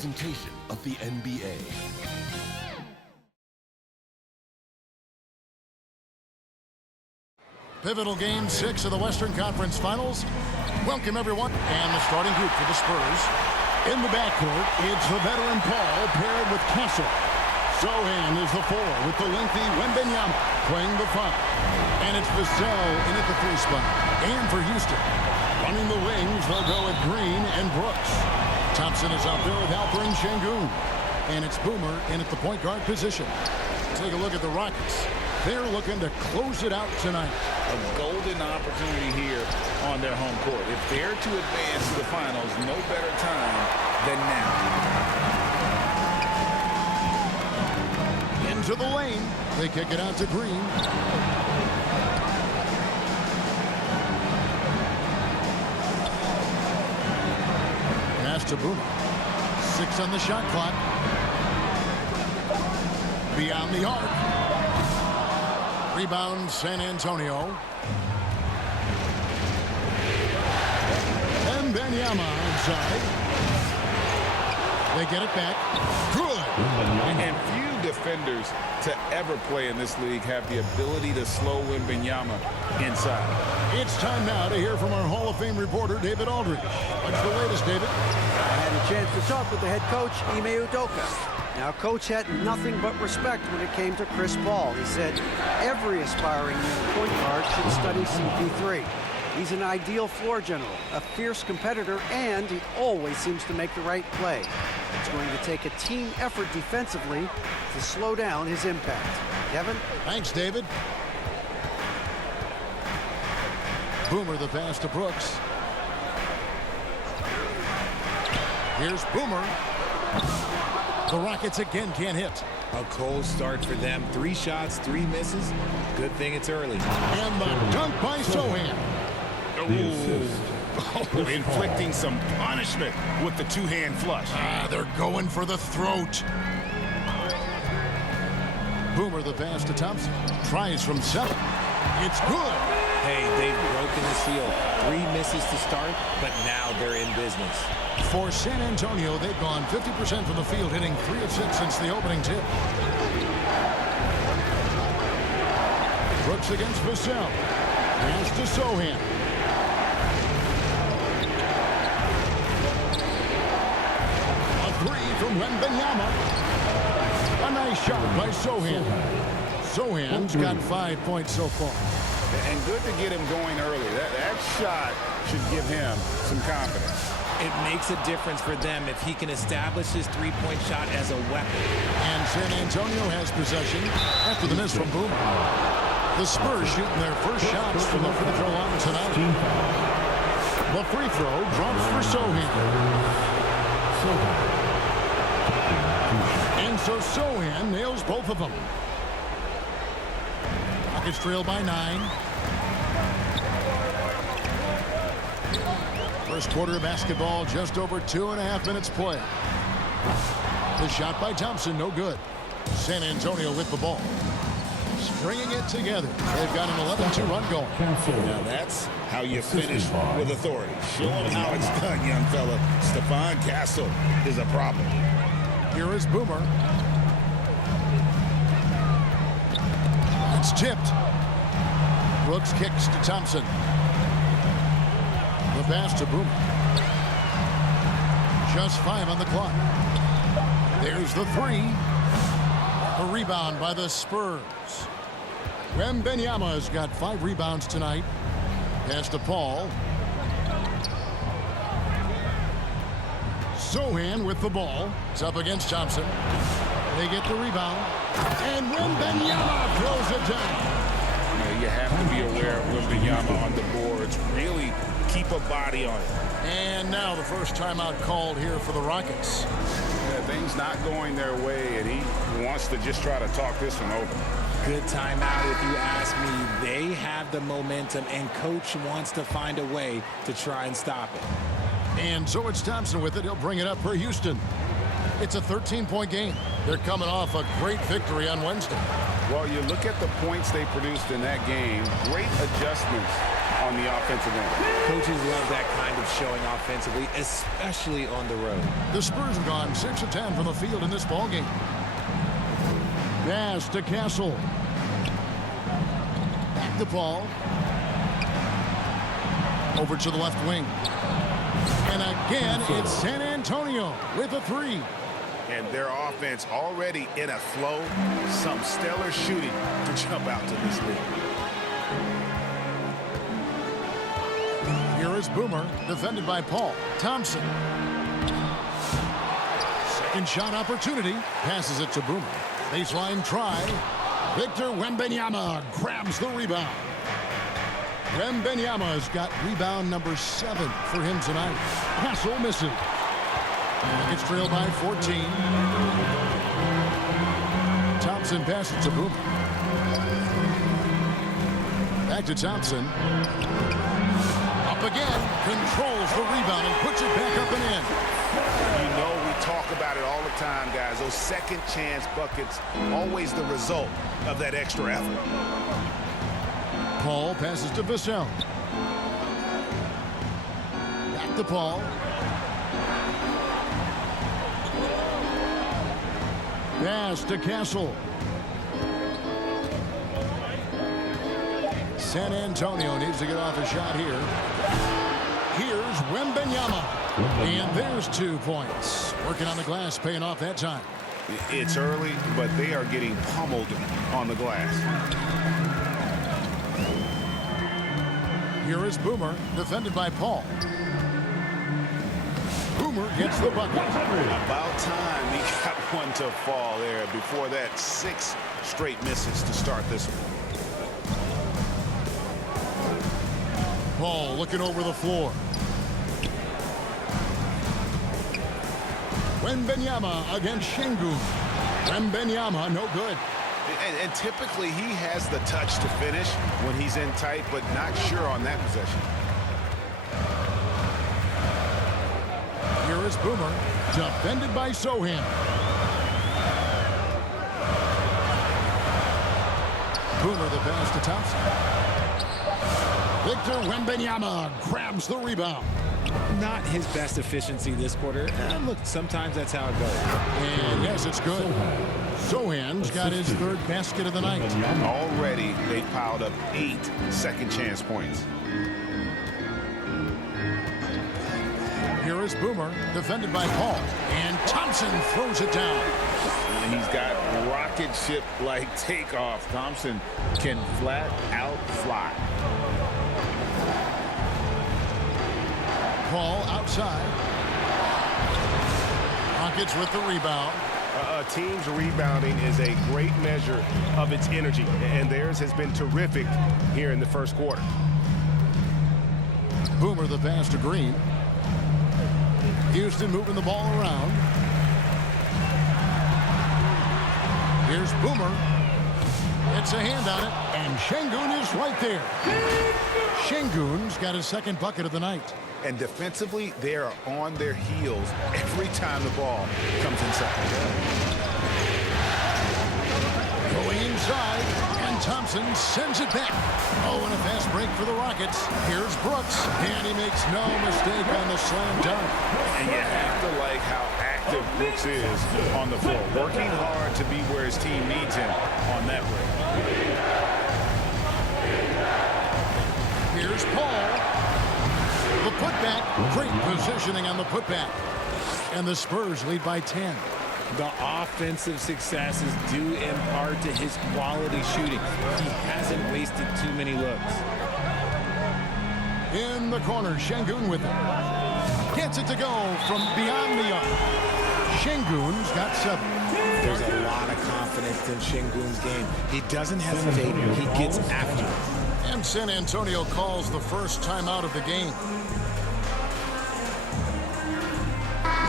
presentation of the NBA. Pivotal Game 6 of the Western Conference Finals. Welcome, everyone. And the starting group for the Spurs. In the backcourt, it's the veteran Paul paired with Castle. Sohan is the 4 with the lengthy Wembanyama playing the 5. And it's Vassell in at the 3 spot. And for Houston, running the wings, they'll go with Green and Brooks. Thompson is out there with Alperen Şengün. And it's Boomer in at the point guard position. Take a look at the Rockets. They're looking to close it out tonight. A golden opportunity here on their home court. If they're to advance to the finals, no better time than now. Into the lane. They kick it out to Green. Pass to Boomer. 6 on the shot clock. Beyond the arc. Rebound, San Antonio. Wembanyama inside. They get it back. Good. And few defenders to ever play in this league have the ability to slow Wembanyama inside. It's time now to hear from our Hall of Fame reporter, David Aldridge. What's the latest, David? I had a chance to talk with the head coach, Ime Udoka. Now, Coach had nothing but respect when it came to Chris Paul. He said every aspiring young point guard should study CP3. He's an ideal floor general, a fierce competitor, and he always seems to make the right play. It's going to take a team effort defensively to slow down his impact. Kevin? Thanks, David. Boomer the pass to Brooks. Here's Boomer. The Rockets again can't hit. A cold start for them. 3 shots, 3 misses. Good thing it's early. And the dunk by Sohan. Oh, inflicting some punishment with the 2-hand flush. They're going for the throat. Boomer the pass to Thompson. Tries from 7. It's good. Hey, they've broken the seal. 3 misses to start, but now they're in business. For San Antonio, they've gone 50% from the field, hitting 3 of 6 since the opening tip. Brooks against Vassell. Pass to Sohan. A 3 from Wembanyama. A nice shot by Sohan. Sohan's got 5 points so far. And good to get him going early. That shot should give him some confidence. It makes a difference for them if he can establish his 3-point shot as a weapon. And San Antonio has possession after the miss from Boomer. The Spurs shooting their first shots from the free throw line tonight. The free throw drops for Sohan. And so Sohan nails both of them. Rockets trail by 9. First quarter of basketball, just over 2.5 minutes play. The shot by Thompson, no good. San Antonio with the ball. Stringing it together. They've got an 11-2 run going. Now that's how you finish with authority. Show them how it's done, young fella. Stephon Castle is a problem. Here is Boomer. It's tipped. Brooks kicks to Thompson. The pass to Boomer. Just 5 on the clock. There's the 3. A rebound by the Spurs. Wembanyama has got 5 rebounds tonight. Pass to Paul. Sohan with the ball. It's up against Thompson. They get the rebound. And Wembanyama throws it down. You have to be aware of Wembanyama on the boards. Really keep a body on it. And now the first timeout called here for the Rockets. Yeah, things not going their way, and he wants to just try to talk this one over. Good timeout if you ask me. They have the momentum, and Coach wants to find a way to try and stop it. And so it's Thompson with it. He'll bring it up for Houston. It's a 13-point game. They're coming off a great victory on Wednesday. Well, you look at the points they produced in that game. Great adjustments on the offensive end. Coaches love that kind of showing offensively, especially on the road. The Spurs have gone 6 of 10 from the field in this ballgame. Pass to Castle. Back to Paul. Over to the left wing. And again, it's San Antonio with a three. And their offense already in a flow. Some stellar shooting to jump out to this league. Here is Boomer, defended by Paul. Thompson. Second shot opportunity. Passes it to Boomer. Baseline try. Victor Wembanyama grabs the rebound. Wembanyama's got rebound number 7 for him tonight. Castle misses. It's trailed by 14. Thompson passes to Boomer. Back to Thompson. Up again. Controls the rebound and puts it back up and in. You know we talk about it all the time, guys. Those second chance buckets, always the result of that extra effort. Paul passes to Vassell. Back to Paul. Pass to Castle. San Antonio needs to get off a shot here. Here's Wembanyama. And there's 2 points. Working on the glass, paying off that time. It's early, but they are getting pummeled on the glass. Here is Boomer, defended by Paul. Boomer gets the bucket. About time he got one to fall there. Before that, 6 straight misses to start this one. Paul looking over the floor. Wembanyama against Şengün. Wembanyama, no good. And typically he has the touch to finish when he's in tight, but not sure on that possession. Here is Boomer, defended by Sohan. Boomer the pass to Thompson. Victor Wembanyama grabs the rebound. Not his best efficiency this quarter. And look, sometimes that's how it goes. And yes, it's good. Sohan's got his 3rd basket of the night. Already, they've piled up 8 second chance points. Here is Boomer, defended by Paul. And Thompson throws it down. And he's got rocket ship-like takeoff. Thompson can flat out fly. Paul outside. Rockets with the rebound. A team's rebounding is a great measure of its energy, and theirs has been terrific here in the first quarter. Boomer the pass to Green. Houston moving the ball around. Here's Boomer. It's a hand on it, and Şengün is right there. Şengün's got his 2nd bucket of the night. And defensively, they are on their heels every time the ball comes inside. Going inside, and Thompson sends it back. Oh, and a fast break for the Rockets. Here's Brooks, and he makes no mistake on the slam dunk. And you have to like how active Brooks is on the floor, working hard to be where his team needs him on that break. Here's Paul. The putback, great positioning on the putback. And the Spurs lead by 10. The offensive success is due in part to his quality shooting. He hasn't wasted too many looks. In the corner, Şengün with it. Gets it to go from beyond the arc. Şengün's got 7. There's a lot of confidence in Şengün's game. He doesn't hesitate. He gets after it. And San Antonio calls the first timeout of the game.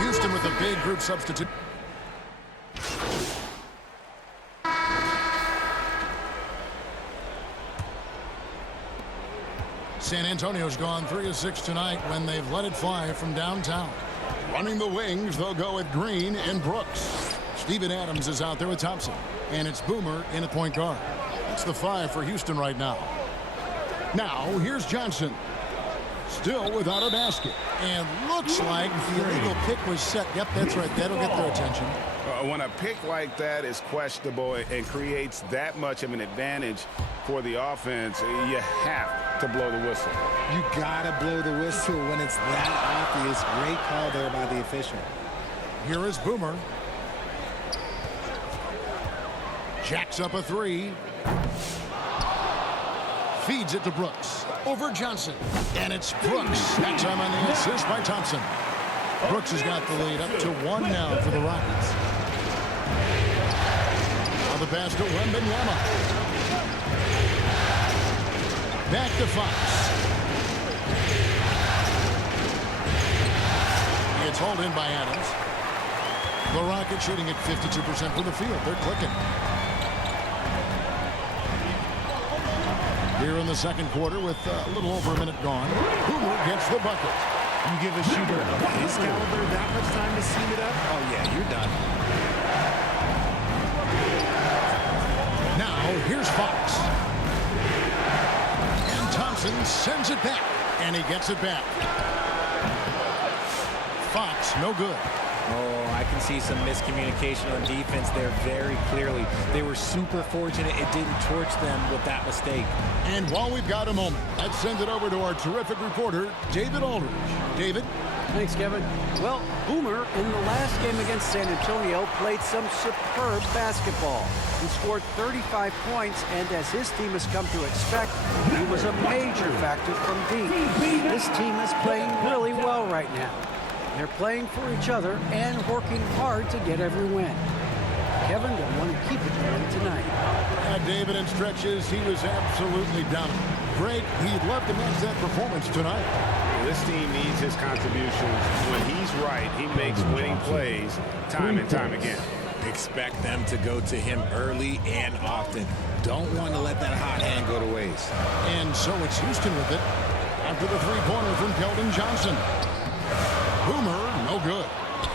Houston with a big group substitute. San Antonio's gone 3 of 6 tonight when they've let it fly from downtown. Running the wings, they'll go with Green and Brooks. Steven Adams is out there with Thompson. And it's Boomer in at point guard. It's the 5 for Houston right now. Now, here's Johnson. Still without a basket. And looks like the illegal pick was set. Yep, that's right. That'll get their attention. When a pick like that is questionable and creates that much of an advantage for the offense, you have to blow the whistle. You gotta blow the whistle when it's that obvious. Great call there by the official. Here is Boomer. Jacks up a three. Feeds it to Brooks. Over Johnson. And it's Brooks. That time on the assist by Thompson. Brooks has got the lead up to 1 now for the Rockets. On the pass to Wembanyama. Back to Fox. It's hauled in by Adams. The Rockets shooting at 52% from the field. They're clicking. Here in the second quarter with a little over a minute gone. Boomer gets the bucket. You give a shooter of his caliber that much time to seam it up? Oh, yeah, you're done. Now, here's Fox. And Thompson sends it back. And he gets it back. Fox, no good. Oh, I can see some miscommunication on defense there very clearly. They were super fortunate it didn't torch them with that mistake. And while we've got a moment, let's send it over to our terrific reporter, David Aldridge. David? Thanks, Kevin. Well, Boomer, in the last game against San Antonio, played some superb basketball. He scored 35 points, and as his team has come to expect, he was a major factor from deep. This team is playing really well right now. They're playing for each other and working hard to get every win. Kevin, they want to keep it going tonight. David, in stretches, he was absolutely dominant. Greg, he'd love to match that performance tonight. This team needs his contributions. When he's right, he makes winning plays time and time again. Expect them to go to him early and often. Don't want to let that hot hand go to waste. And so it's Houston with it after the three-pointer from Keldon Johnson. Boomer, no good.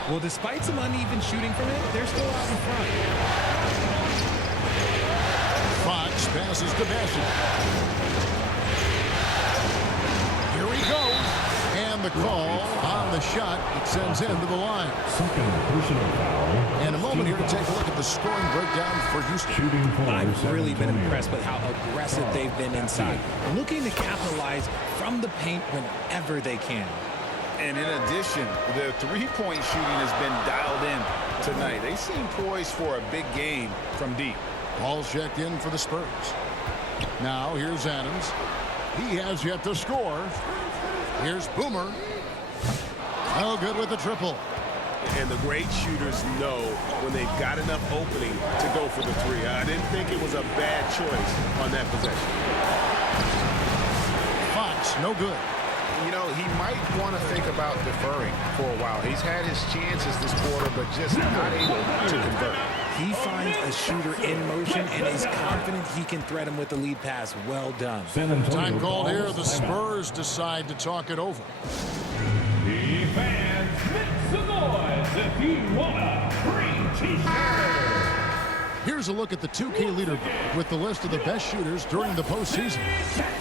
Well, despite some uneven shooting from it, they're still out in front. Fox passes to Bassett. Here he goes. And the call on the shot, it sends him to the line. Second personal foul. And a moment here to take a look at the scoring breakdown for Houston. I've really been impressed with how aggressive they've been inside, looking to capitalize from the paint whenever they can. And in addition, their three-point shooting has been dialed in tonight. They seem poised for a big game from deep. Ball's checked in for the Spurs. Now here's Adams. He has yet to score. Here's Boomer. No good with the triple. And the great shooters know when they've got enough opening to go for the three. I didn't think it was a bad choice on that possession. Fox, no good. You know, he might want to think about deferring for a while. He's had his chances this quarter, but just not able to convert. He finds a shooter in motion and is confident he can threat him with the lead pass. Well done. Time called here. The Spurs decide to talk it over. Fans, make some noise if you want a free t-shirt. Here's a look at the 2K leaderboard with the list of the best shooters during the postseason.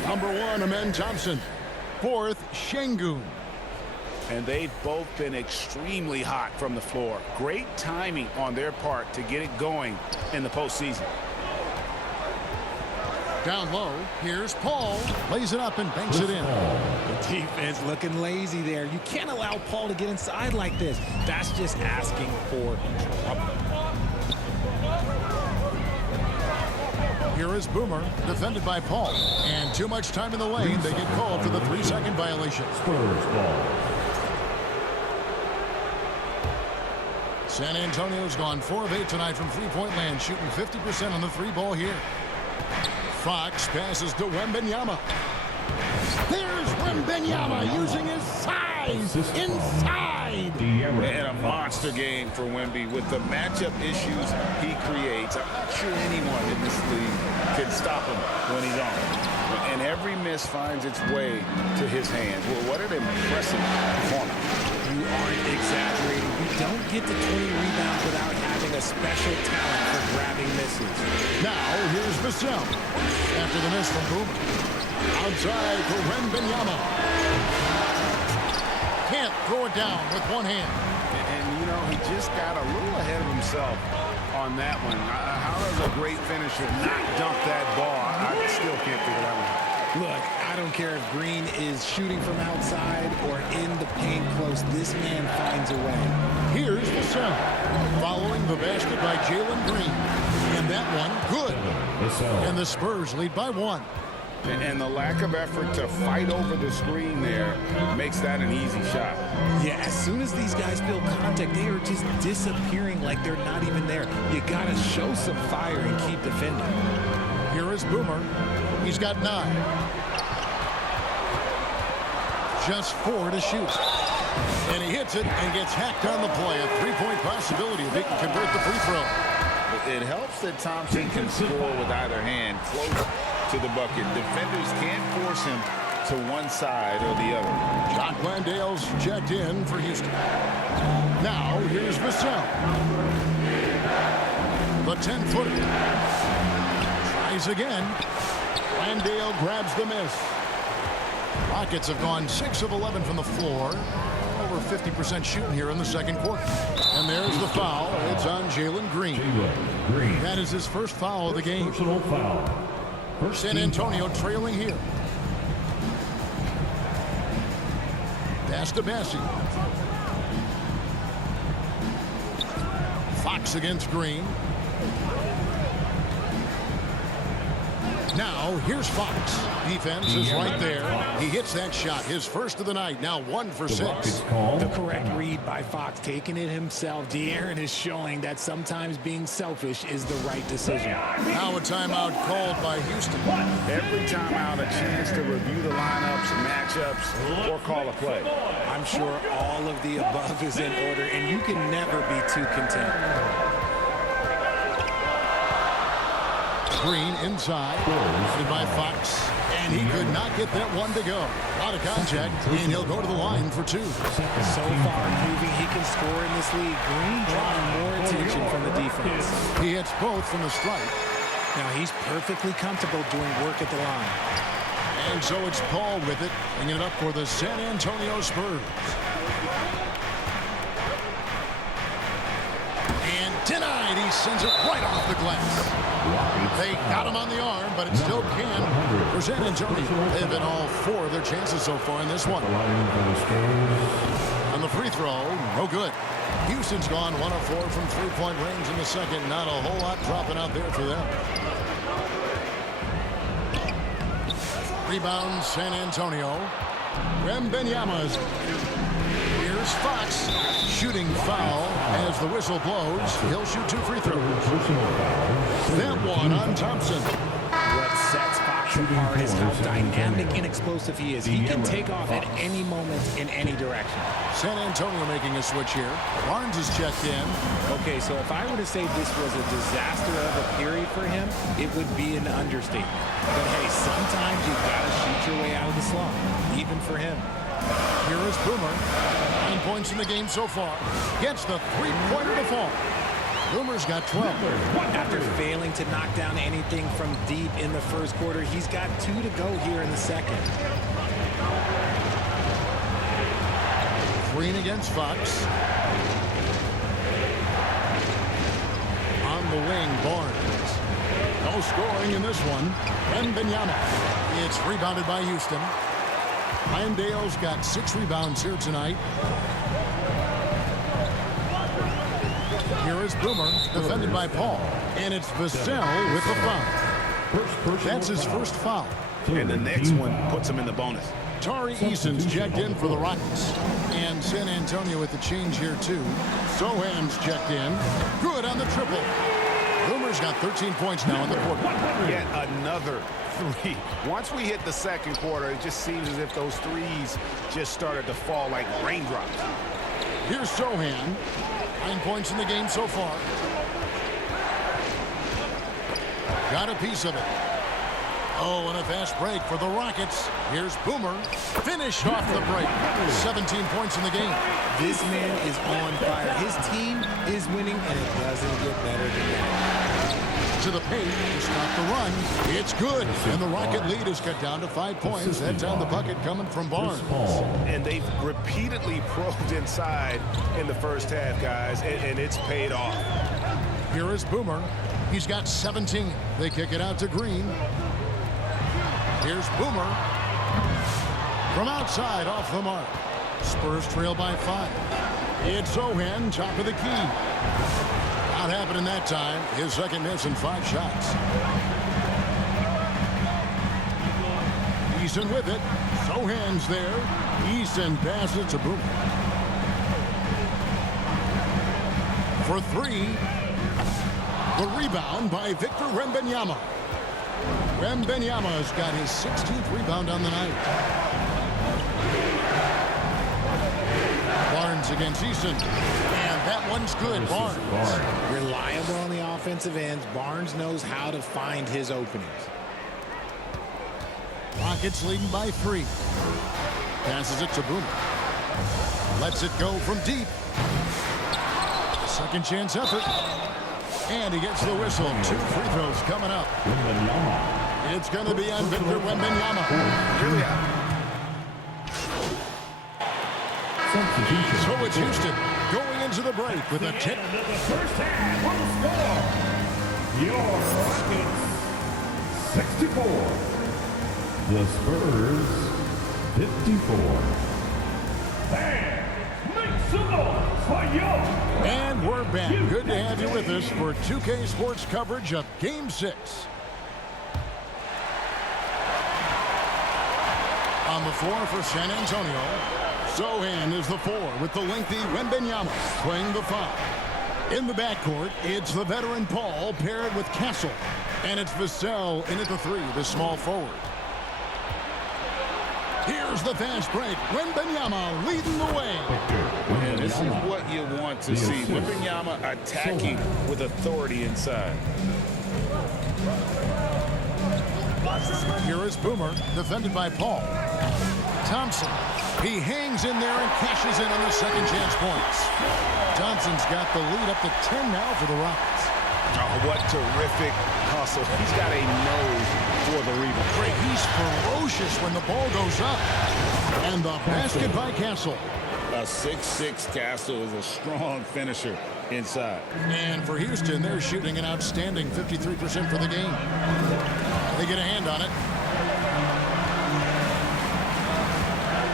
Number 1, Amen Thompson. 4th, Şengün. And they've both been extremely hot from the floor. Great timing on their part to get it going in the postseason. Down low, here's Paul. Lays it up and banks it in. The defense looking lazy there. You can't allow Paul to get inside like this. That's just asking for trouble. Here is Boomer, defended by Paul. And too much time in the lane. They get called for the 3-second violation. Spurs ball. San Antonio's gone 4 of 8 tonight from three-point land, shooting 50% on the three ball here. Fox passes to Wembanyama. There's Wembanyama using his size inside. And a monster game for Wemby with the matchup issues he creates. I'm not sure anyone in this league can stop him when he's on. And every miss finds its way to his hands. Well, what an impressive performance. You aren't exaggerating. You don't get to 20 rebounds without having a special talent for grabbing misses. Now here's Vassell after the miss from Boomer. Outside for Wembanyama. Can't throw it down with one hand. And, you know, he just got a little ahead of himself on that one. How does a great finisher not dump that ball? I still can't figure that one out. Look, I don't care if Green is shooting from outside or in the paint close. This man finds a way. Here's the sound. Following the basket by Jalen Green. And that one, good. And the Spurs lead by 1. And the lack of effort to fight over the screen there makes that an easy shot. Yeah, as soon as these guys feel contact, they are just disappearing like they're not even there. You got to show some fire and keep defending. Here is Boomer. He's got 9. Just 4 to shoot. And he hits it and gets hacked on the play. A 3-point possibility if he can convert the free throw. It helps that Thompson can score with either hand close to the bucket. Defenders can't force him to one side or the other. John Glandale's checked in for Houston. Now, here's Vassell. The 10-footer. Tries again. Glandale grabs the miss. Rockets have gone 6 of 11 from the floor. Over 50% shooting here in the second quarter. And there's the foul. It's on Jalen Green. That is his first foul of the game. Personal foul. San Antonio trailing here. Pass to Bassi. Fox against Green. Now, here's Fox. Defense is right there. He hits that shot, his first of the night. Now 1 for 6. The correct read by Fox, taking it himself. De'Aaron is showing that sometimes being selfish is the right decision. Now a timeout called by Houston. Every timeout, a chance to review the lineups, matchups, or call a play. I'm sure all of the above is in order, and you can never be too content. Green inside, lifted by Fox, and he could not get that one to go. Out of contact, and he'll go to the line for 2. So far, proving he can score in this league. Green drawing more attention from the defense. He hits both from the stripe. Now he's perfectly comfortable doing work at the line. And so it's Paul with it, bringing it up for the San Antonio Spurs. And denied, he sends it right off the glass. They got him on the arm, but it still can for San Antonio. They've been all 4 of their chances so far in this one. On the free throw, no good. Houston's gone 1 of 4 from 3-point range in the second. Not a whole lot dropping out there for them. Rebound, San Antonio. Wembanyama. Here's Fox. Shooting foul as the whistle blows. He'll shoot 2 free throws. That one on Thompson. What sets Fox apart is how dynamic and explosive he is. He can take off at any moment in any direction. San Antonio making a switch here. Barnes is checked in. Okay, so if I were to say this was a disaster of a period for him, it would be an understatement. But hey, sometimes you've got to shoot your way out of the slump, even for him. Here is Boomer. 9 points in the game so far. Gets the 3-pointer to fall. Boomer's got 12. After failing to knock down anything from deep in the first quarter, he's got 2 to go here in the second. Green against Fox. On the wing, Barnes. No scoring in this one. Wembanyama. It's rebounded by Houston. Landale's got 6 rebounds here tonight. Here is Boomer, defended by Paul. And it's Vassell with the foul. That's his first foul. And the next one puts him in the bonus. Tari Eason's checked in for the Rockets. And San Antonio with the change here, too. Sohan's checked in. Good on the triple. Boomer's got 13 points now in the quarter. Yet another 3. Once we hit the second quarter, it just seems as if those threes just started to fall like raindrops. Here's Sohan. 9 points in the game so far. Got a piece of it. Oh, and a fast break for the Rockets. Here's Boomer. Finished off the break. 17 points in the game. This man is on fire. His team is winning, and it doesn't get better than that. to the paint to stop the run. It's good, and the Rocket lead is cut down to 5 points. That's on the bucket coming from Barnes. And they've repeatedly probed inside in the first half, guys, and it's paid off. Here is Boomer. He's got 17. They kick it out to Green. Here's Boomer. From outside, off the mark. Spurs trail by 5. It's Zohan, top of the key. Not happening that time. His second miss in 5 shots. Eason with it. Zohan's there. Eason passes it to Boomer. For 3. The rebound by Victor Wembanyama. Wembanyama's got his 16th rebound on the night. Barnes against Eason. And that one's good. Barnes. Reliable on the offensive ends. Barnes knows how to find his openings. Rockets leading by 3. Passes it to Boomer. Lets it go from deep. Second chance effort. And he gets the whistle. 2 free throws coming up. It's going to be on Victor Wembanyama. Really out. So it's Houston going into the break with a tip. The first half on the score. Your Rockets 64. The Spurs 54. And make some noise for your. And we're back. Good to have you with us for 2K Sports coverage of Game 6. On the floor for San Antonio, Zohan is the 4 with the lengthy Wembanyama playing the 5. In the backcourt, it's the veteran Paul paired with Castle. And it's Vassell in at the 3, the small forward. Here's the fast break. Wembanyama leading the way. And this is what you want to see. Wembanyama attacking with authority inside. Here is Boomer, defended by Paul. Thompson. He hangs in there and cashes in on the second chance points. Thompson's got the lead up to 10 now for the Rockets. Oh, what terrific hustle. He's got a nose for the rebound. Great. He's ferocious when the ball goes up. And the basket by Castle. A 6'6" Castle is a strong finisher inside. And for Houston, they're shooting an outstanding 53% for the game. They get a hand on it.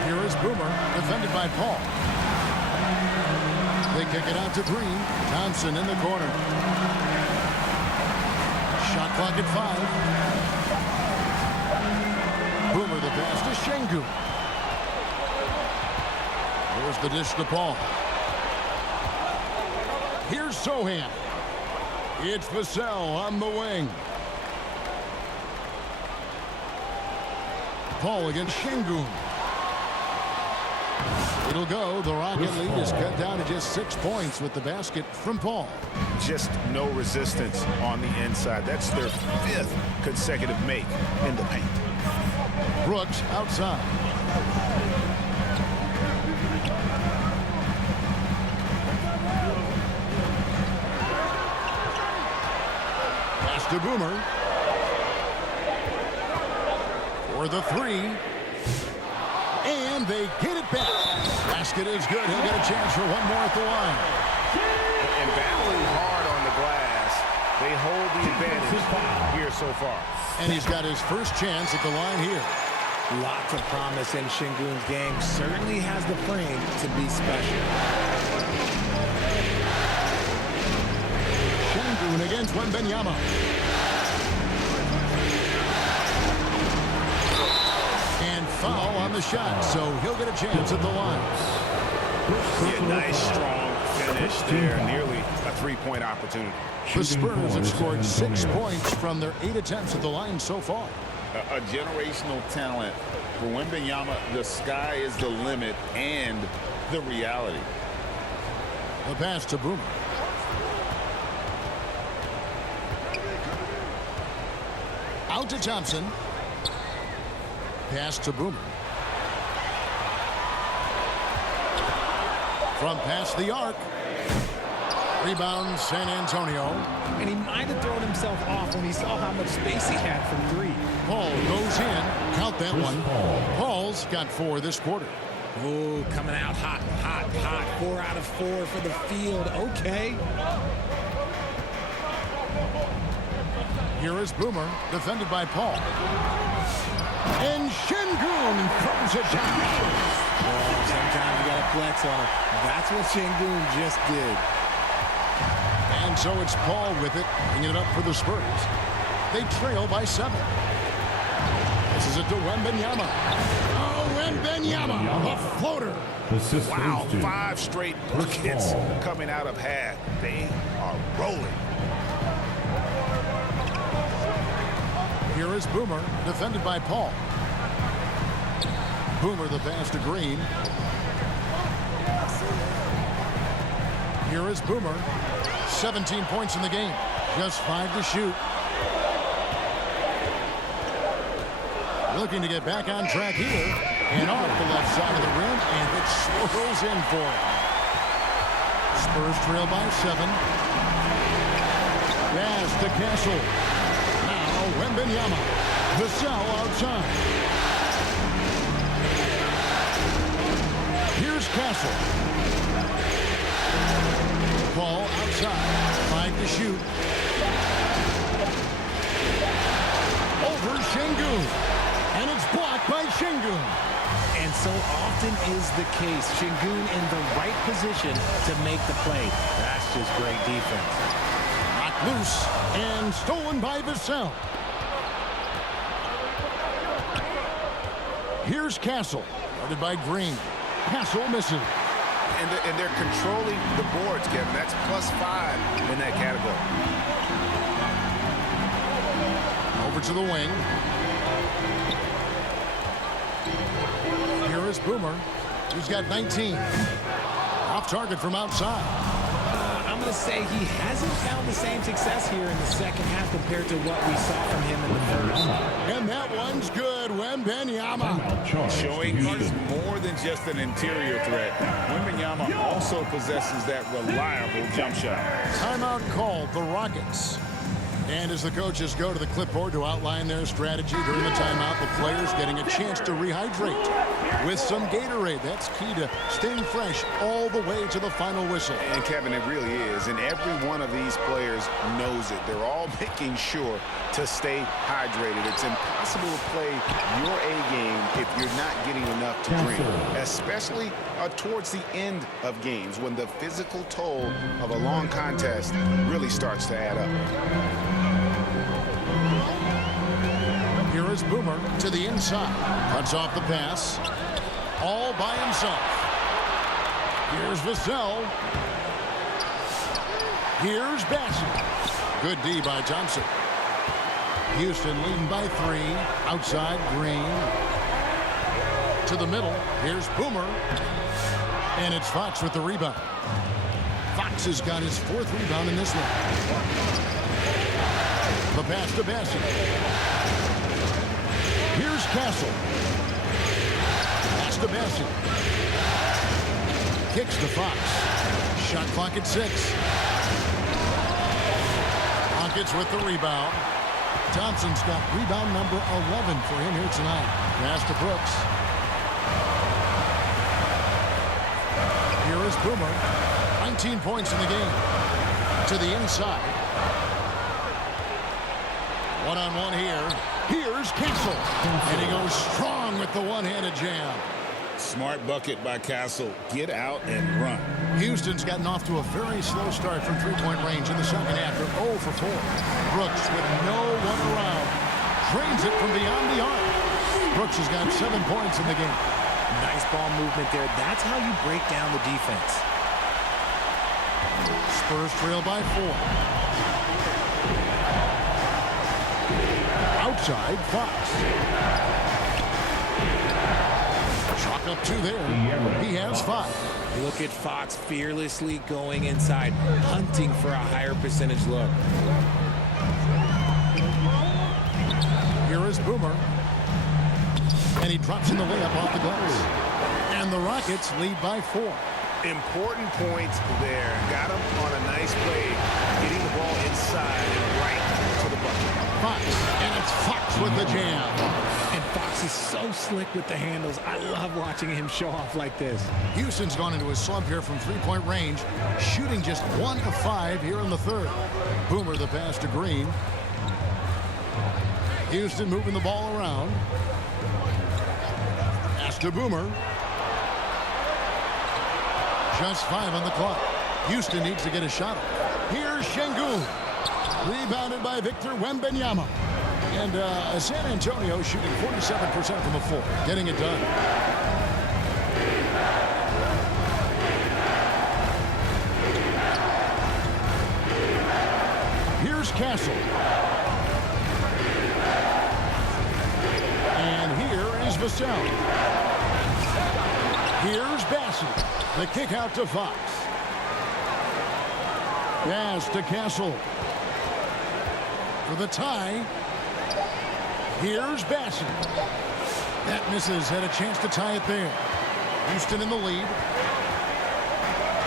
Here is Boomer, defended by Paul. They kick it out to Green. Thompson in the corner. Shot clock at 5. Boomer the pass to Şengün. There's the dish to Paul. Here's Zohan. It's Vassell on the wing. Paul against Şengün. It'll go. The Rocket lead is cut down to just 6 points with the basket from Paul. Just no resistance on the inside. That's their 5th consecutive make in the paint. Brooks outside. Pass to Boomer. For the 3. And they get it back. Basket is good. He'll get a chance for one more at the line. And battling hard on the glass, they hold the advantage here so far. And he's got his first chance at the line here. Lots of promise in Şengün's game. Certainly has the frame to be special. Şengün against Wembanyama. And foul on the shot, so he'll get a chance at the line. Yeah, nice, strong finish there. Nearly a 3-point opportunity. The Spurs have scored 6 points from their 8 attempts at the line so far. A generational talent. For Wembanyama, the sky is the limit and the reality. The pass to Boomer. Out to Thompson. Pass to Boomer. From past the arc. Rebound, San Antonio. And he might have thrown himself off when he saw how much space he had from three. Paul goes in. Count that one. Paul's got 4 this quarter. Oh, coming out hot, hot, hot. 4 out of 4 for the field. Okay. Here is Boomer, defended by Paul. And Şengün throws it down. Oh, sometimes you got to flex on him. That's what Şengün just did. And so it's Paul with it, bringing it up for the Spurs. They trail by 7. This is it to Wembanyama. Oh, Wembanyama, a floater. The Sisters Wow, do. 5 straight buckets coming out of half. They are rolling. Here is Boomer, defended by Paul. Boomer the pass to Green. Here is Boomer. 17 points in the game. Just 5 to shoot. Looking to get back on track here. And off the left side of the rim. And it swirls in for him. Spurs trail by 7. Pass to Castle. Wembanyama, Vassell outside. Here's Castle. Paul outside, 5 to shoot. Over Şengün, and it's blocked by Şengün. And so often is the case. Şengün in the right position to make the play. That's just great defense. Knocked loose and stolen by Vassell. Here's Castle, guarded by Green. Castle misses. And they're controlling the boards, Kevin. That's +5 in that category. Over to the wing. Here is Boomer. He's got 19. Off target from outside. I'm going to say he hasn't found the same success here in the second half compared to what we saw from him in the first. And that one's good. Wembanyama. Showing he's more than just an interior threat. Wembanyama also possesses that reliable jump shot. Timeout called, the Rockets. And as the coaches go to the clipboard to outline their strategy during the timeout, the players getting a chance to rehydrate with some Gatorade. That's key to staying fresh all the way to the final whistle. And Kevin, it really is. And every one of these players knows it. They're all making sure to stay hydrated. It's impossible to play your A game if you're not getting enough to drink, especially towards the end of games when the physical toll of a long contest really starts to add up. Here is Boomer to the inside. Cuts off the pass. All by himself. Here's Vassell. Here's Bassett. Good D by Johnson. Houston leading by 3. Outside, Green. To the middle. Here's Boomer. And it's Fox with the rebound. Fox has got his 4th rebound in this one. The pass to Bassett. Here's Castle. Pass to Bassett. Kicks to Fox. Shot clock at 6. Rockets with the rebound. Thompson's got rebound number 11 for him here tonight. Pass to Brooks. Here is Boomer. 19 points in the game. To the inside. One-on-one here. Here's Castle. And he goes strong with the one-handed jam. Smart bucket by Castle. Get out and run. Houston's gotten off to a very slow start from three-point range in the second half. They're 0 for 4. Brooks with no one around. Drains it from beyond the arc. Brooks has got 7 points in the game. Nice ball movement there. That's how you break down the defense. Spurs trail by 4. Outside, Fox. Chalk up 2 there. He has 5. Look at Fox fearlessly going inside, hunting for a higher percentage look. Here is Boomer. And he drops in the layup off the glass. And the Rockets lead by 4. Important points there. Got him on a nice play, getting the ball inside and right to the bucket. Fox, and it's Fox with the jam. And Fox is so slick with the handles. I love watching him show off like this. Houston's gone into a slump here from three-point range, shooting just 1 of 5 here in the third. Boomer the pass to Green. Houston moving the ball around. Pass to Boomer. Just 5 on the clock. Houston needs to get a shot up. Here's Şengün. Rebounded by Victor Wembanyama. And San Antonio shooting 47% from the floor. Getting it done. Here's Castle. And here is Vassell. Here's Bassett. The kick out to Fox. Pass to Castle. For the tie. Here's Bassett. That misses. Had a chance to tie it there. Houston in the lead.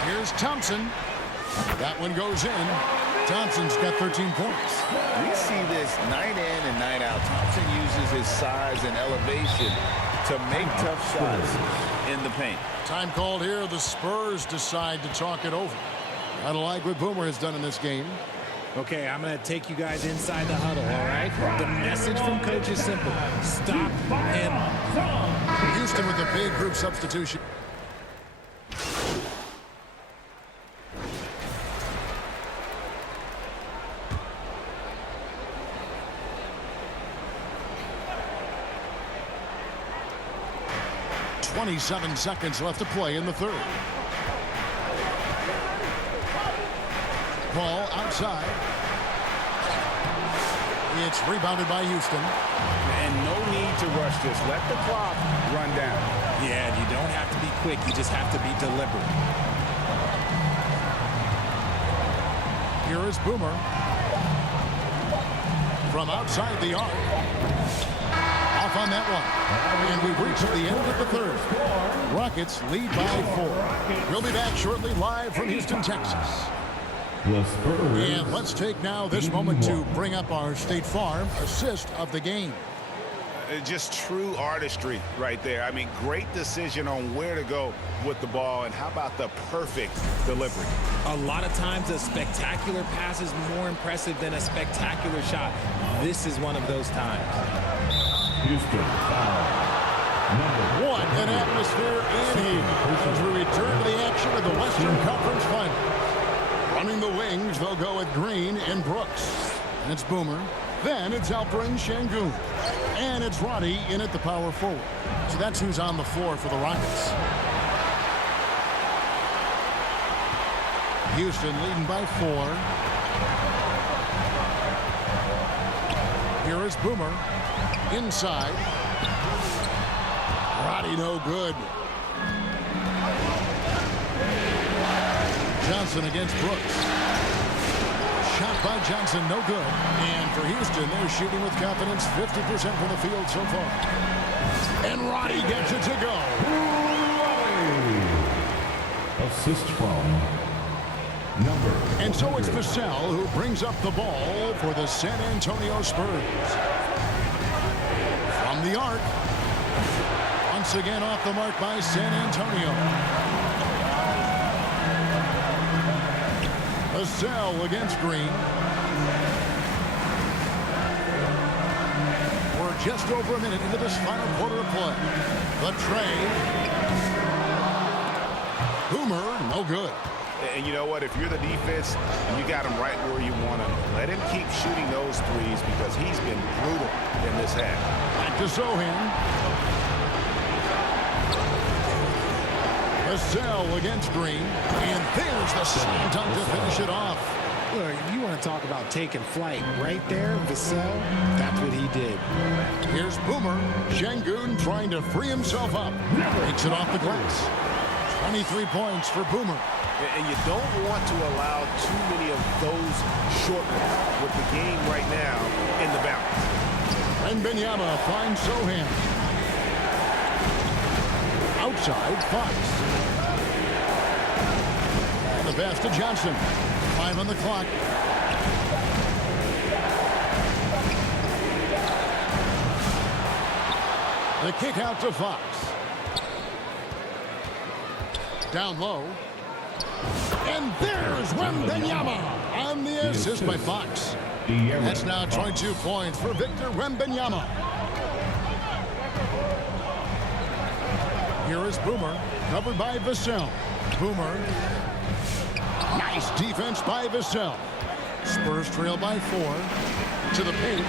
Here's Thompson. That one goes in. Thompson's got 13 points. We see this night in and night out. Thompson uses his size and elevation to make tough shots in the paint. Time called here. The Spurs decide to talk it over. I don't like what Boomer has done in this game. Okay, I'm going to take you guys inside the huddle, all right? The message from coach is simple. Stop him. Houston with a big group substitution. .27 seconds left to play in the third. Ball outside. It's rebounded by Houston. And no need to rush this. Let the clock run down. Yeah, you don't have to be quick. You just have to be deliberate. Here is Boomer. From outside the arc. Off on that one. And we've reached the end of the third. Rockets lead by 4. We'll be back shortly live from Houston, Texas. The Spurs. And let's take now this moment to bring up our State Farm assist of the game. Just true artistry right there. I mean, great decision on where to go with the ball, and how about the perfect delivery? A lot of times a spectacular pass is more impressive than a spectacular shot. This is one of those times. Houston foul. Number What an atmosphere in here as we return to the action of the Western Conference Finals. Running the wings, they'll go with Green and Brooks. And it's Boomer. Then it's Alperen Şengün. And it's Roddy in at the power forward. So that's who's on the floor for the Rockets. Houston leading by 4. Here is Boomer. Inside. Roddy no good. Johnson against Brooks. Shot by Johnson, no good. And for Houston, they're shooting with confidence, 50% from the field so far. And Roddy gets it to go. assist from number. And so it's Vassell who brings up the ball for the San Antonio Spurs. From the arc. Once again off the mark by San Antonio. Vassell against Green. We're just over a minute into this final quarter of play. The tray. Boomer, no good. And you know what? If you're the defense, you got him right where you want him. Let him keep shooting those threes because he's been brutal in this half. Back to Sohan. Vassell against Green. And there's the slam dunk to finish it off. Look, you want to talk about taking flight right there, Vassell? That's what he did. Here's Boomer. Şengün trying to free himself up. Takes it off the glass. 23 points for Boomer. And you don't want to allow too many of those short ones with the game right now in the balance. Wembanyama finds Sohan. Outside, Fox. pass to Johnson. 5 on the clock. The kick out to Fox. Down low. And there's Wembanyama on the assist by Fox. That's now 22 points for Victor Wembanyama. Here is Boomer, covered by Vassell. Boomer. Nice defense by Vassell. Spurs trail by 4. To the paint.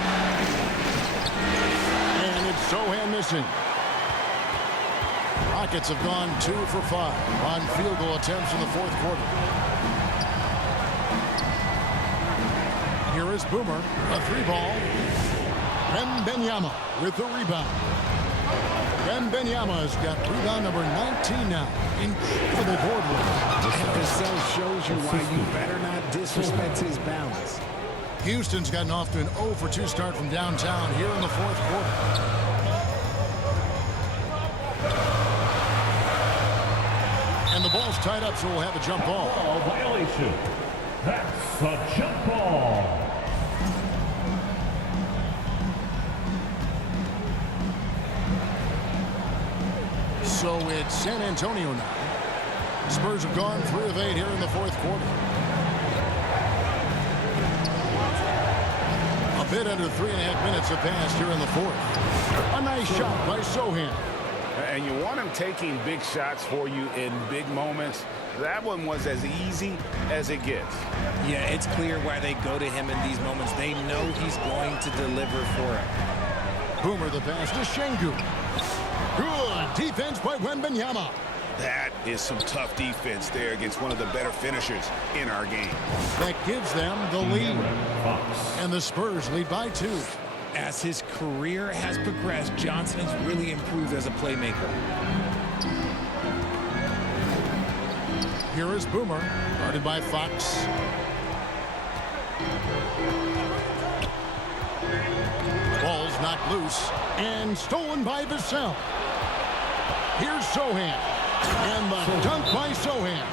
And it's Sohan missing. Rockets have gone 2 for 5 on field goal attempts in the fourth quarter. Here is Boomer, a 3-ball. Wembanyama with the rebound. Wembanyama has got rebound number 19 now. Incredible board work. And Vassell shows you why you better not disrespect his balance. Houston's gotten off to an 0 for 2 start from downtown here in the fourth quarter. And the ball's tied up, so we'll have a jump ball. Ball violation. That's a jump ball. So it's San Antonio now. Spurs have gone 3 of 8 here in the fourth quarter. A bit under 3.5 minutes have passed here in the fourth. A nice shot by Sohan. And you want him taking big shots for you in big moments. That one was as easy as it gets. Yeah, it's clear why they go to him in these moments. They know he's going to deliver for it. Boomer the pass to Şengün. Good defense by Wembanyama. That is some tough defense there against one of the better finishers in our game. That gives them the lead. And the Spurs lead by 2. As his career has progressed, Johnson has really improved as a playmaker. Here is Boomer, guarded by Fox. Ball's knocked loose and stolen by Vassell. Here's Sohan. And the dunk by Sohan.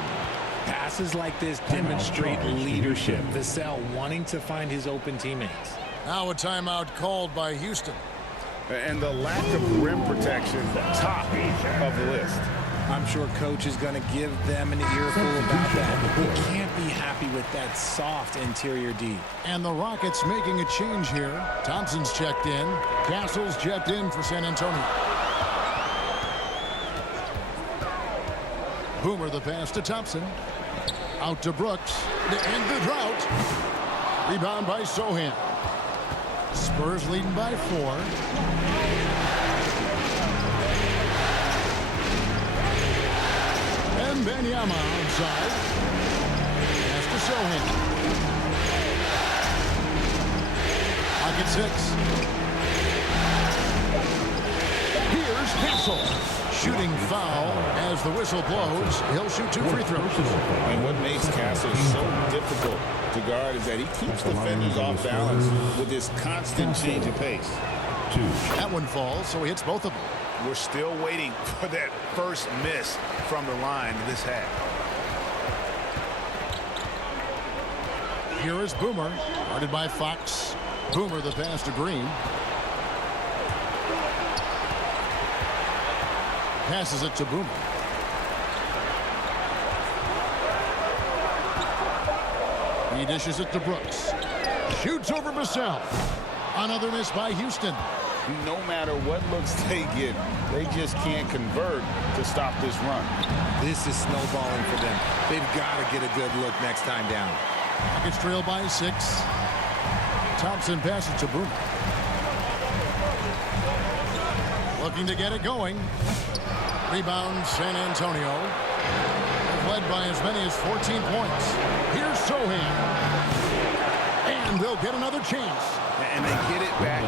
Passes like this demonstrate leadership. Vassell wanting to find his open teammates. Now a timeout called by Houston. And the lack of rim protection, top of the list. I'm sure coach is going to give them an earful about that. He can't be happy with that soft interior D. And the Rockets making a change here. Thompson's checked in. Castle's checked in for San Antonio. Boomer the pass to Thompson. Out to Brooks. To end the drought. Rebound by Sohan. Spurs leading by 4. Wembanyama outside. Pass to Sohan. Lock at 6. Here's Castle. Shooting foul as the whistle blows. He'll shoot 2 free throws. And what makes Castle so difficult to guard is that he keeps defenders off balance with this constant change of pace. 2. That one falls, so he hits both of them. We're still waiting for that first miss from the line this half. Here is Boomer, guarded by Fox. Boomer the pass to Green. Passes it to Boomer. He dishes it to Brooks. Shoots over Vassell. Another miss by Houston. No matter what looks they get, they just can't convert to stop this run. This is snowballing for them. They've got to get a good look next time down. Rockets trail by 6. Thompson passes to Boomer. Looking to get it going. Rebound San Antonio. Led by as many as 14 points. Here's Sohan. And they'll get another chance. And they get it back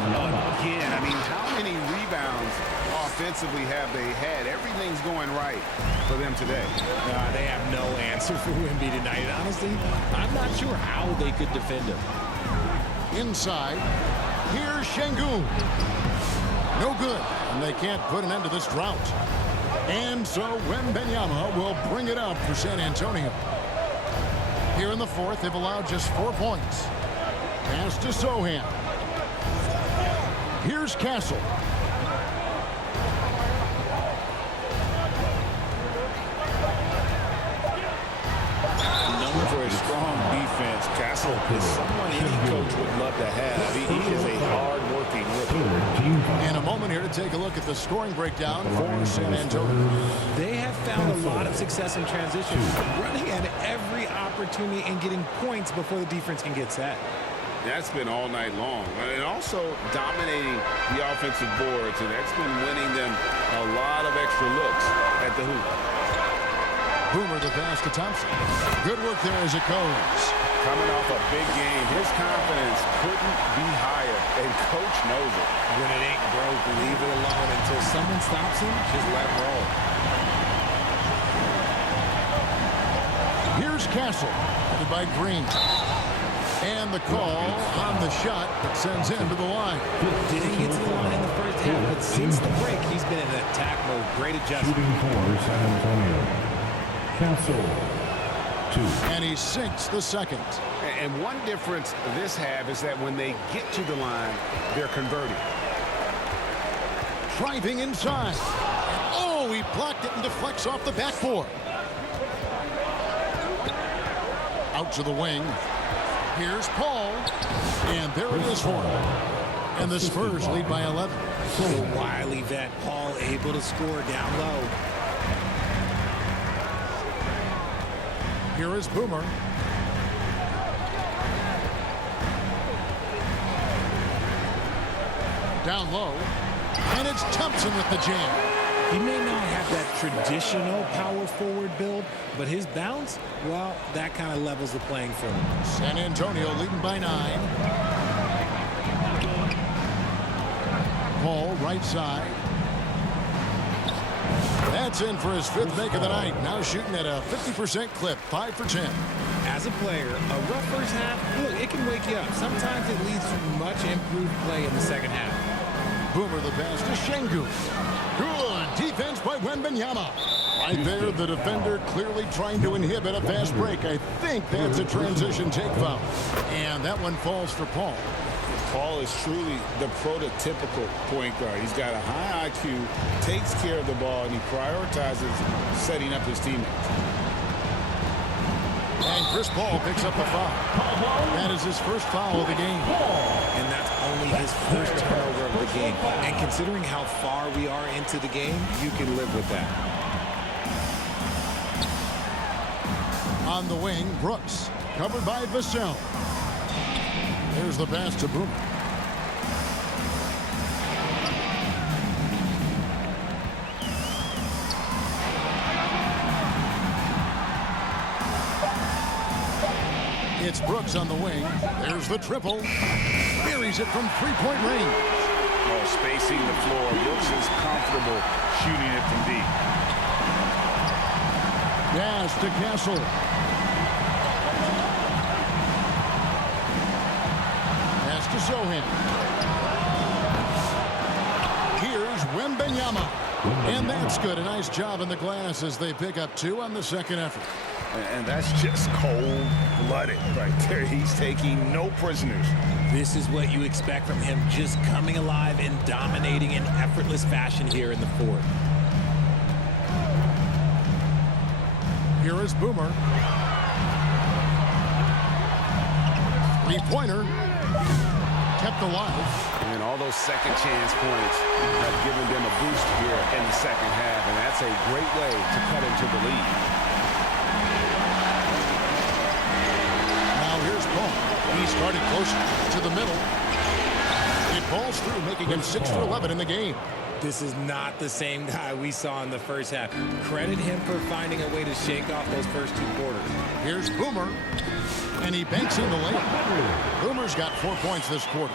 again. I mean, how many rebounds offensively have they had? Everything's going right for them today. They have no answer for Wemby tonight. Honestly, I'm not sure how they could defend him. Inside. Here's Şengün. No good. And they can't put an end to this drought. And so Wembanyama will bring it up for San Antonio. Here in the fourth, they've allowed just 4 points. Pass to Sohan. Here's Castle. Known for a strong defense, Castle is someone any coach would love to have. He is a hard-working rookie. In a moment here to take a look at the scoring breakdown for San Antonio. They have found a lot of success in transition, running at every opportunity and getting points before the defense can get set. That's been all night long. And also dominating the offensive boards, and that's been winning them a lot of extra looks at the hoop. Boomer the pass to Thompson. Good work there as it goes. Coming off a big game, his confidence couldn't be higher, and coach knows it. When it ain't broke, leave it alone until someone stops him. Just let him roll. Here's Castle, headed by Green. And the call on the shot that sends him to the line. Didn't get to the line in the first half, but since the break, he's been in attack mode. Great adjustment. Shooting for San Antonio. Castle, 2. And he sinks the second. And one difference this half is that when they get to the line, they're converting. Driving inside. Oh, he blocked it and deflects off the backboard. Out to the wing. Here's Paul. And there it is for him. And the Spurs lead by 11. The wily vet Paul able to score down low. Here is Boomer. Down low. And it's Thompson with the jam. He may not have that traditional power forward build, but his bounce, well, that kind of levels the playing field. San Antonio leading by 9. Paul right side. That's in for his 5th make of the night. Now shooting at a 50% clip, 5 for 10. As a player, a rough first half, look, it can wake you up. Sometimes it leads to much improved play in the second half. Boomer the pass to Şengün. Good defense by Wembanyama. Right there, the defender clearly trying to inhibit a fast break. I think that's a transition take foul. And that one falls for Paul. Paul is truly the prototypical point guard. He's got a high IQ, takes care of the ball, and he prioritizes setting up his teammates. And Chris Paul picks up the foul. That is his first foul of the game. And that's only his first turnover of the game. And considering how far we are into the game, you can live with that. On the wing, Brooks, covered by Vassell. There's the pass to Boomer. It's Brooks on the wing. There's the triple. Buries it from three-point range. Oh, spacing the floor. Brooks is comfortable shooting it from deep. Pass to Castle. Pass to Sohan. Here's Wembanyama. And that's good. A nice job in the glass as they pick up 2 on the second effort. And that's just cold-blooded right there. He's taking no prisoners. This is what you expect from him, just coming alive and dominating in effortless fashion here in the fourth. Here is Boomer. Three-pointer. Kept alive. And all those second chance points have given them a boost here in the second half, and that's a great way to cut into the lead. Now here's Paul. He started closer to the middle. It falls through, making him 6 for 11 in the game. This is not the same guy we saw in the first half. Credit him for finding a way to shake off those first 2 quarters. Here's Boomer. And he banks in the layup. Boomer's got 4 points this quarter.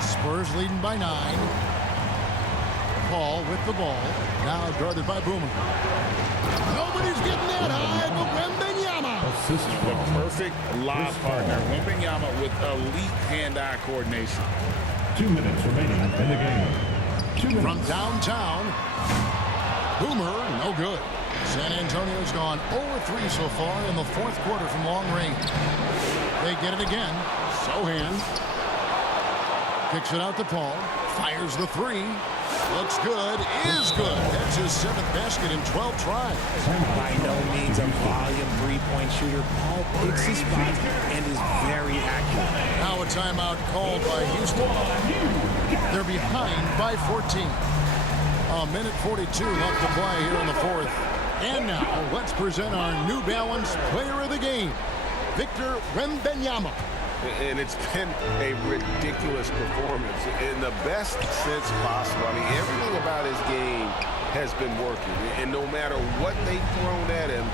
Spurs leading by 9. Paul with the ball. Now guarded by Boomer. Nobody's getting that high, but Wembanyama. The perfect lob partner. Wembanyama with elite hand-eye coordination. 2 minutes remaining in the game. 2 minutes. From downtown. Boomer, no good. San Antonio's gone 0-3 so far in the fourth quarter from long range. They get it again. Sohan kicks it out to Paul. Fires the three. Looks good. Is good. That's his 7th basket in 12 tries. By no means a volume three-point shooter, Paul picks his spots and is very accurate. Now a timeout called by Houston. They're behind by 14. A minute 42 left to play here in the fourth. And now let's present our New Balance player of the game, Victor Wembanyama. And it's been a ridiculous performance in the best sense possible. I mean, everything about his game has been working. And no matter what they've thrown at him,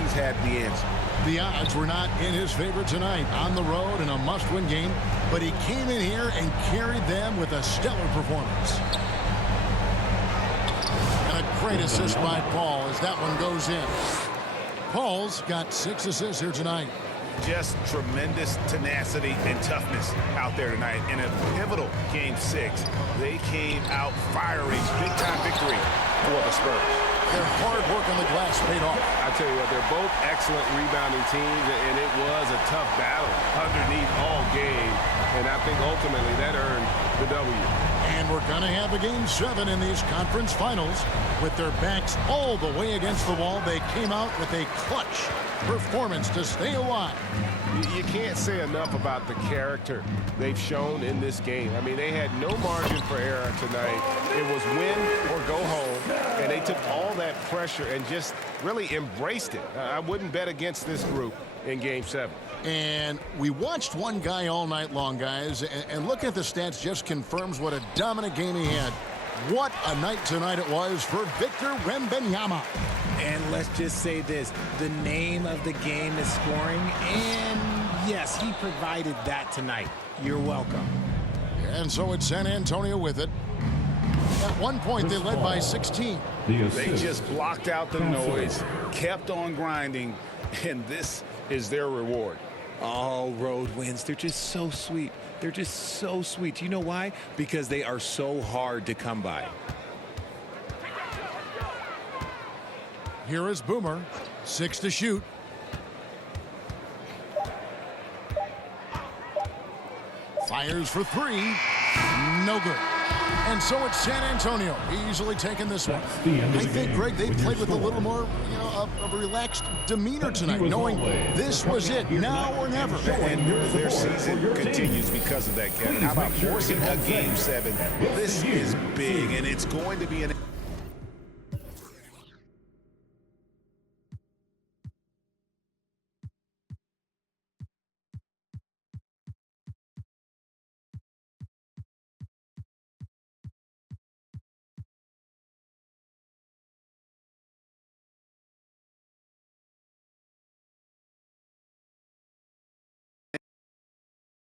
he's had the answer. The odds were not in his favor tonight on the road in a must-win game, but he came in here and carried them with a stellar performance. And a great assist by Paul as that one goes in. Paul's got 6 assists here tonight. Just tremendous tenacity and toughness out there tonight in a pivotal Game 6. They came out firing. Big-time victory for the Spurs. Their hard work on the glass paid off. I tell you what, they're both excellent rebounding teams, and it was a tough battle underneath all game. And I think ultimately that earned the W. And we're going to have a Game 7 in these conference finals. With their backs all the way against the wall, they came out with a clutch performance to stay alive. You can't say enough about the character they've shown in this game. I mean, they had no margin for error tonight. It was win or go home, and they took all that pressure and just really embraced it. I wouldn't bet against this group in Game 7. And we watched one guy all night long, guys, and looking at the stats just confirms what a dominant game he had. What a night tonight it was for Victor Wembanyama. And let's just say this, the name of the game is scoring, and yes, he provided that tonight. You're welcome. And so it's San Antonio with it. At one point, they led by 16. They just blocked out the noise, kept on grinding, and this is their reward. All road wins, they're just so sweet. They're just so sweet. You know why? Because they are so hard to come by. Here is Boomer, 6 to shoot. Fires for 3, no good. And so it's San Antonio easily taking this one. I think, Greg, they played with a little more, of a relaxed demeanor tonight, knowing this was it, now or never. And their season continues because of that, Kevin. How about forcing a Game 7? This is big, and it's going to be an